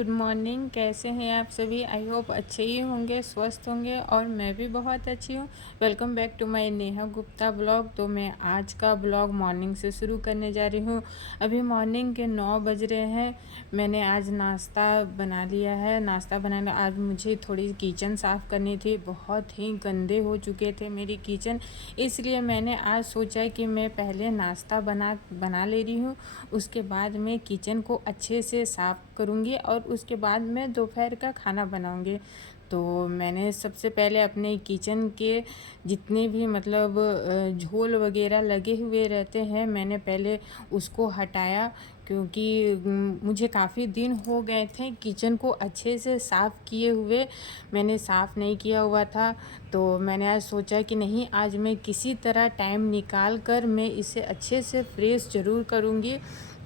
Good morning. कैसे हैं आप सभी? आई होप अच्छे ही होंगे, स्वस्थ होंगे और मैं भी बहुत अच्छी हूँ। Welcome back to my Neha Gupta blog. तो मैं आज का ब्लॉग मॉर्निंग से शुरू करने जा रही हूँ। अभी मॉर्निंग के 9 बज रहे हैं। मैंने आज नाश्ता बना लिया है। नाश्ता बनाना आज मुझे थोड़ी किचन साफ़ करनी थी। बहुत ही गंदे हो चुके थे मेरी किचन, इसलिए मैंने आज सोचा कि मैं पहले नाश्ता बना ले रही हूँ, उसके बाद मैं किचन को अच्छे से साफ़ करूँगी और उसके बाद मैं दोपहर का खाना बनाऊँगी। तो मैंने सबसे पहले अपने किचन के जितने भी मतलब झोल वगैरह लगे हुए रहते हैं, मैंने पहले उसको हटाया, क्योंकि मुझे काफ़ी दिन हो गए थे किचन को अच्छे से साफ़ किए हुए। मैंने साफ़ नहीं किया हुआ था, तो मैंने आज सोचा कि नहीं, आज मैं किसी तरह टाइम निकाल कर मैं इसे अच्छे से फ्रेश ज़रूर करूँगी।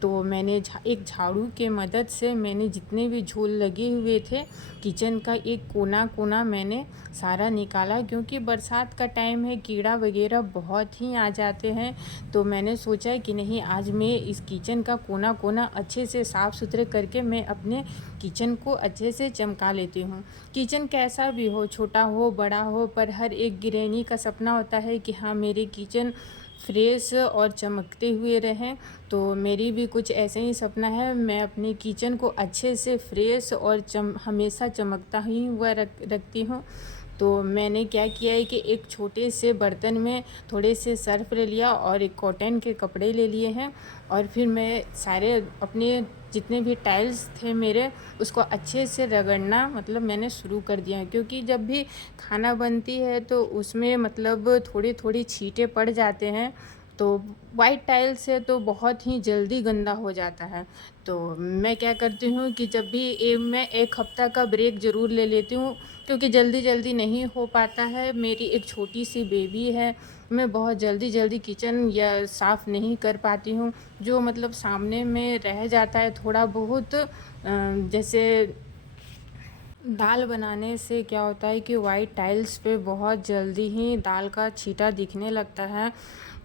तो मैंने एक झाड़ू के मदद से मैंने जितने भी झोल लगे हुए थे किचन का एक कोना कोना मैंने सारा निकाला, क्योंकि बरसात का टाइम है, कीड़ा वगैरह बहुत ही आ जाते हैं। तो मैंने सोचा कि नहीं, आज मैं इस किचन का कोना कोना अच्छे से साफ़ सुथरे करके मैं अपने किचन को अच्छे से चमका लेती हूँ। किचन कैसा भी हो, छोटा हो बड़ा हो, पर हर एक गृहिणी का सपना होता है कि हाँ, मेरे किचन फ्रेश और चमकते हुए रहें। तो मेरी भी कुछ ऐसे ही सपना है। मैं अपने किचन को अच्छे से फ्रेश और हमेशा चमकता ही हुआ रखती हूँ। तो मैंने क्या किया है कि एक छोटे से बर्तन में थोड़े से सर्फ ले लिया और एक कॉटन के कपड़े ले लिए हैं, और फिर मैं सारे अपने जितने भी टाइल्स थे मेरे, उसको अच्छे से रगड़ना मतलब मैंने शुरू कर दिया है। क्योंकि जब भी खाना बनती है तो उसमें मतलब थोड़ी थोड़ी छींटे पड़ जाते हैं, तो वाइट टाइल से तो बहुत ही जल्दी गंदा हो जाता है। तो मैं क्या करती हूँ कि जब भी मैं 1 हफ़्ता का ब्रेक ज़रूर ले लेती हूँ, क्योंकि जल्दी जल्दी नहीं हो पाता है। मेरी एक छोटी सी बेबी है, मैं बहुत जल्दी जल्दी किचन या साफ़ नहीं कर पाती हूँ। जो मतलब सामने में रह जाता है थोड़ा बहुत, जैसे दाल बनाने से क्या होता है कि वाइट टाइल्स पे बहुत जल्दी ही दाल का छींटा दिखने लगता है।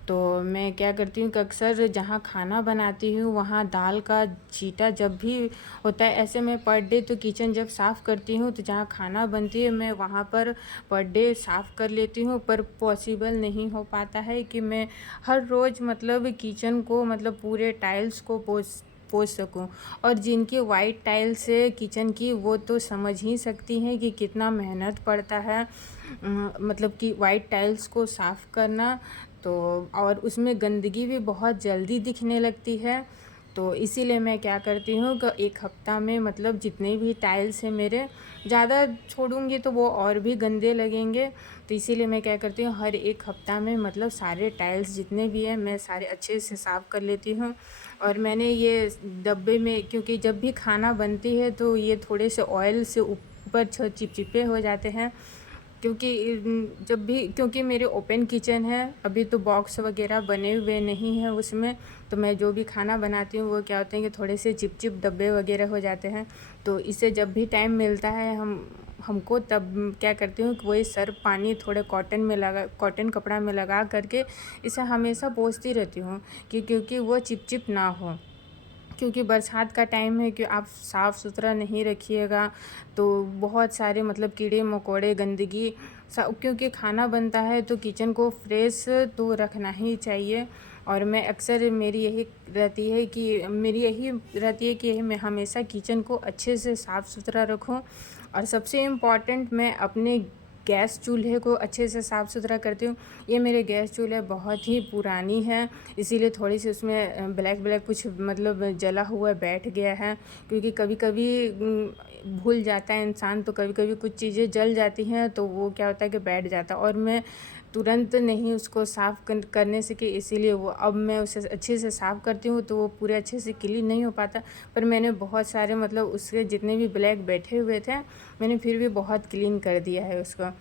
तो मैं क्या करती हूँ कि अक्सर जहाँ खाना बनाती हूँ वहाँ दाल का छींटा जब भी होता है, ऐसे मैं पर डे तो किचन जब साफ़ करती हूँ तो जहाँ खाना बनती है मैं वहाँ पर डे साफ़ कर लेती हूँ। पर पॉसिबल नहीं हो पाता है कि मैं हर रोज़ मतलब किचन को मतलब पूरे टाइल्स को पोंछ सकूँ। और जिनकी वाइट टाइल्स है किचन की, वो तो समझ ही सकती हैं कि कितना मेहनत पड़ता है मतलब कि वाइट टाइल्स को साफ़ करना। तो और उसमें गंदगी भी बहुत जल्दी दिखने लगती है। तो इसीलिए मैं क्या करती हूँ कि 1 हफ़्ता में मतलब जितने भी टाइल्स हैं मेरे, ज़्यादा छोड़ूँगी तो वो और भी गंदे लगेंगे। तो इसीलिए मैं क्या करती हूँ, हर 1 हफ़्ता में मतलब सारे टाइल्स जितने भी हैं मैं सारे अच्छे से साफ़ कर लेती हूँ। और मैंने ये डब्बे में, क्योंकि जब भी खाना बनती है तो ये थोड़े से ऑयल से ऊपर चिपचिपे हो जाते हैं, क्योंकि जब भी, क्योंकि मेरे ओपन किचन है, अभी तो बॉक्स वगैरह बने हुए नहीं हैं उसमें, तो मैं जो भी खाना बनाती हूँ वो क्या होते हैं कि थोड़े से चिपचिप डब्बे वगैरह हो जाते हैं। तो इससे जब भी टाइम मिलता है हमको, तब क्या करती हूँ कि वही सर्फ़ पानी थोड़े कॉटन कपड़ा में लगा करके इसे हमेशा पोंछती रहती हूँ, कि क्योंकि वो चिपचिप ना हो। क्योंकि बरसात का टाइम है कि आप साफ़ सुथरा नहीं रखिएगा तो बहुत सारे मतलब कीड़े मकोड़े गंदगी क्योंकि खाना बनता है तो किचन को फ्रेश तो रखना ही चाहिए। और मैं अक्सर मेरी यही रहती है कि मैं हमेशा किचन को अच्छे से साफ़ सुथरा रखूं। और सबसे इम्पॉर्टेंट, मैं अपने गैस चूल्हे को अच्छे से साफ़ सुथरा करती हूँ। ये मेरे गैस चूल्हे बहुत ही पुरानी है, इसीलिए थोड़ी सी उसमें ब्लैक ब्लैक कुछ मतलब जला हुआ बैठ गया है। क्योंकि कभी कभी भूल जाता है इंसान, तो कभी कभी कुछ चीज़ें जल जाती हैं तो वो क्या होता है कि बैठ जाता है, और मैं तुरंत नहीं उसको साफ़ करने से, कि इसीलिए वो अब मैं उसे अच्छे से साफ़ करती हूँ तो वो पूरे अच्छे से क्लीन नहीं हो पाता। पर मैंने बहुत सारे मतलब उसके जितने भी ब्लैक बैठे हुए थे, मैंने फिर भी बहुत क्लीन कर दिया है उसको।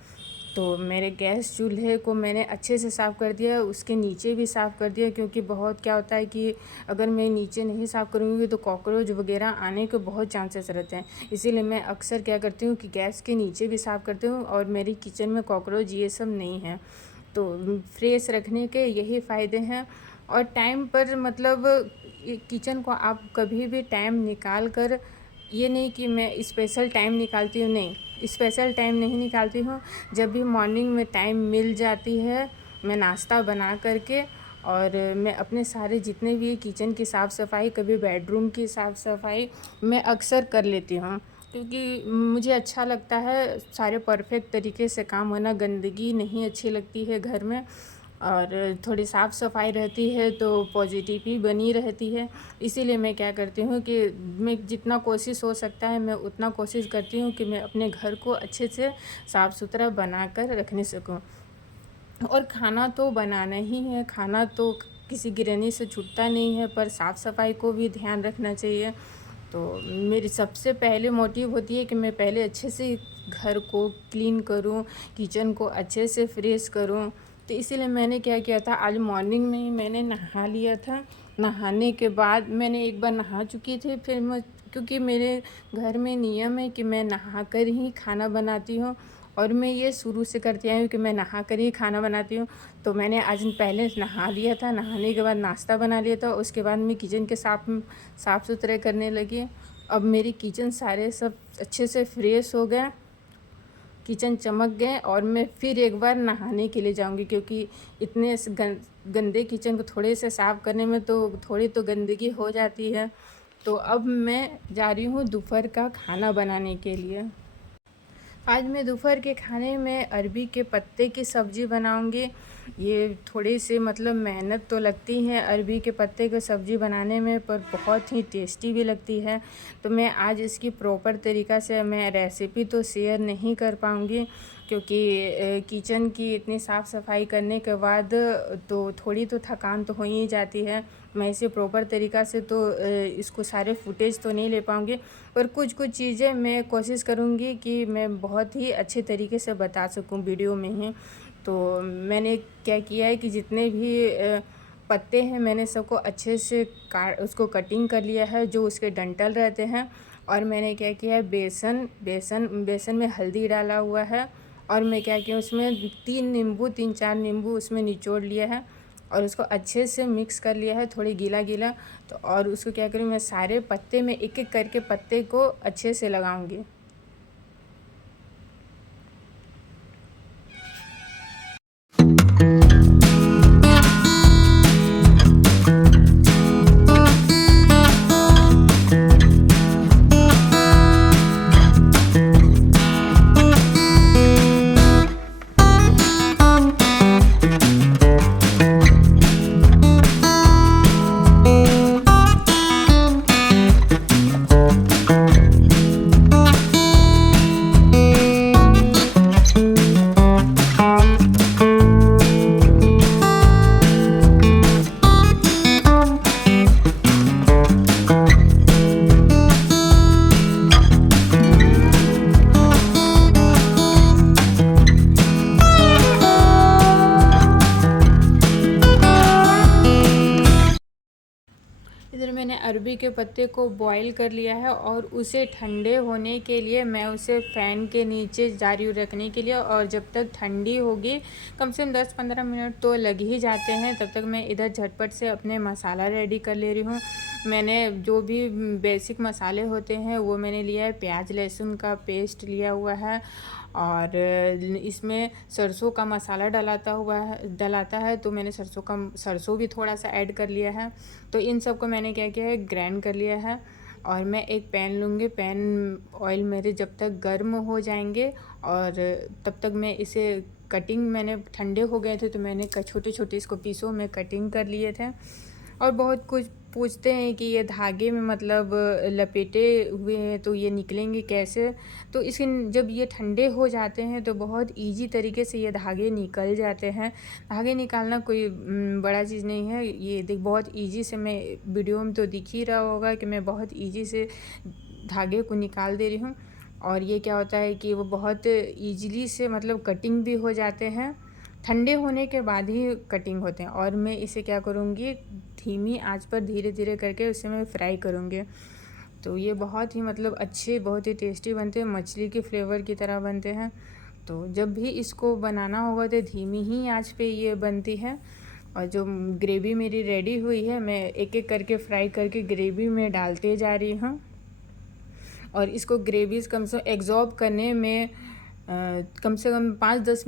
तो मेरे गैस चूल्हे को मैंने अच्छे से साफ़ कर दिया, उसके नीचे भी साफ़ कर दिया, क्योंकि बहुत क्या होता है कि अगर मैं नीचे नहीं साफ़ करूँगी तो कॉकरोच वगैरह आने के बहुत चांसेस रहते हैं। इसीलिए मैं अक्सर क्या करती हूँ कि गैस के नीचे भी साफ़ करती हूँ, और मेरी किचन में कॉकरोच ये सब नहीं है। तो फ्रेश रखने के यही फ़ायदे हैं। और टाइम पर मतलब किचन को आप कभी भी टाइम निकाल कर ये नहीं कि मैं स्पेशल टाइम निकालती हूँ, नहीं, स्पेशल टाइम नहीं निकालती हूँ। जब भी मॉर्निंग में टाइम मिल जाती है, मैं नाश्ता बना करके और मैं अपने सारे जितने भी किचन की साफ़ सफाई, कभी बेडरूम की साफ़ सफाई मैं अक्सर कर लेती हूँ, क्योंकि मुझे अच्छा लगता है सारे परफेक्ट तरीके से काम होना। गंदगी नहीं अच्छी लगती है घर में, और थोड़ी साफ़ सफाई रहती है तो पॉजिटिव बनी रहती है। इसीलिए मैं क्या करती हूँ कि मैं जितना कोशिश हो सकता है मैं उतना कोशिश करती हूँ कि मैं अपने घर को अच्छे से साफ़ सुथरा बना कर रखने सकूँ। और खाना तो बनाना ही है, खाना तो किसी गृहिणी से छूटता नहीं है, पर साफ़ सफाई को भी ध्यान रखना चाहिए। तो मेरी सबसे पहले मोटिव होती है कि मैं पहले अच्छे से घर को क्लीन करूं, किचन को अच्छे से फ्रेश करूं। तो इसीलिए मैंने क्या किया था, आज मॉर्निंग में ही मैंने नहा लिया था। नहाने के बाद मैंने एक बार नहा चुकी थी, फिर मैं, क्योंकि मेरे घर में नियम है कि मैं नहा कर ही खाना बनाती हूँ, और मैं ये शुरू से करती आई हूँ कि मैं नहा कर ही खाना बनाती हूँ। तो मैंने आज पहले नहा लिया था, नहाने के बाद नाश्ता बना लिया था, उसके बाद मैं किचन के साफ़ सुथरे करने लगी। अब मेरी किचन सारे सब अच्छे से फ्रेश हो गए, किचन चमक गए, और मैं फिर एक बार नहाने के लिए जाऊंगी, क्योंकि इतने गंदे किचन को थोड़े से साफ़ करने में तो थोड़ी तो गंदगी हो जाती है। तो अब मैं जा रही हूँ दोपहर का खाना बनाने के लिए। आज मैं दोपहर के खाने में अरबी के पत्ते की सब्ज़ी बनाऊंगी। ये थोड़ी सी मतलब मेहनत तो लगती है अरबी के पत्ते की सब्ज़ी बनाने में, पर बहुत ही टेस्टी भी लगती है। तो मैं आज इसकी प्रॉपर तरीक़ा से मैं रेसिपी तो शेयर नहीं कर पाऊँगी, क्योंकि किचन की इतनी साफ़ सफाई करने के बाद तो थोड़ी तो थकान तो हो ही जाती है। मैं इसे प्रॉपर तरीक़ा से तो इसको सारे फुटेज तो नहीं ले पाऊँगी, पर कुछ कुछ चीज़ें मैं कोशिश करूँगी कि मैं बहुत ही अच्छे तरीके से बता सकूँ वीडियो में ही। तो मैंने क्या किया है कि जितने भी पत्ते हैं मैंने सबको अच्छे से उसको कटिंग कर लिया है, जो उसके डंठल रहते हैं। और मैंने क्या किया है, बेसन में हल्दी डाला हुआ है, और मैं क्या किया उसमें 3 4 नींबू उसमें निचोड़ लिया है, और उसको अच्छे से मिक्स कर लिया है, थोड़ी गीला गीला। तो और उसको क्या करूँ, मैं सारे पत्ते में एक एक करके पत्ते को अच्छे से लगाऊंगी। इधर मैंने अरबी के पत्ते को बॉईल कर लिया है, और उसे ठंडे होने के लिए मैं उसे फ़ैन के नीचे जारी रखने के लिए, और जब तक ठंडी होगी, कम से कम 10-15 मिनट तो लग ही जाते हैं, तब तक मैं इधर झटपट से अपने मसाला रेडी कर ले रही हूँ। मैंने जो भी बेसिक मसाले होते हैं वो मैंने लिया है। प्याज लहसुन का पेस्ट लिया हुआ है, और इसमें सरसों का मसाला डलाता है, तो मैंने सरसों भी थोड़ा सा ऐड कर लिया है। तो इन सब को मैंने क्या किया है, ग्राइंड कर लिया है। और मैं एक पैन लूँगी, ऑयल मेरे जब तक गर्म हो जाएंगे, और तब तक मैं इसे कटिंग, मैंने ठंडे हो गए थे तो मैंने छोटे छोटे इसको पीसों में कटिंग कर लिए थे। और बहुत कुछ पूछते हैं कि ये धागे में मतलब लपेटे हुए हैं तो ये निकलेंगे कैसे। तो इसे जब ये ठंडे हो जाते हैं तो बहुत इजी तरीके से ये धागे निकल जाते हैं। धागे निकालना कोई बड़ा चीज़ नहीं है। ये देख बहुत इजी से, मैं वीडियो में तो दिख ही रहा होगा कि मैं बहुत इजी से धागे को निकाल दे रही हूँ। और ये क्या होता है कि वो बहुत ईजिली से मतलब कटिंग भी हो जाते हैं, ठंडे होने के बाद ही कटिंग होते हैं। और मैं इसे क्या करूँगी, धीमी आंच पर धीरे धीरे करके उसे मैं फ्राई करूँगी। तो ये बहुत ही मतलब अच्छे, बहुत ही टेस्टी बनते हैं, मछली के फ्लेवर की तरह बनते हैं। तो जब भी इसको बनाना होगा तो धीमी ही आंच पे ये बनती है। और जो ग्रेवी मेरी रेडी हुई है, मैं एक एक करके फ्राई करके ग्रेवी में डालते जा रही हूँ। और इसको ग्रेवीज़ कम से एग्जॉर्ब करने में कम से कम 5-10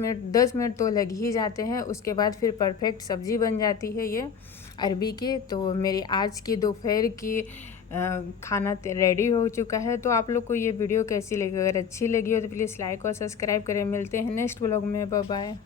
मिनट तो लग ही जाते हैं। उसके बाद फिर परफेक्ट सब्ज़ी बन जाती है ये अरबी की। तो मेरी आज की दोपहर की खाना रेडी हो चुका है। तो आप लोग को ये वीडियो कैसी लगी? अगर अच्छी लगी हो तो प्लीज़ लाइक और सब्सक्राइब करें। मिलते हैं नेक्स्ट व्लॉग में। Bye bye.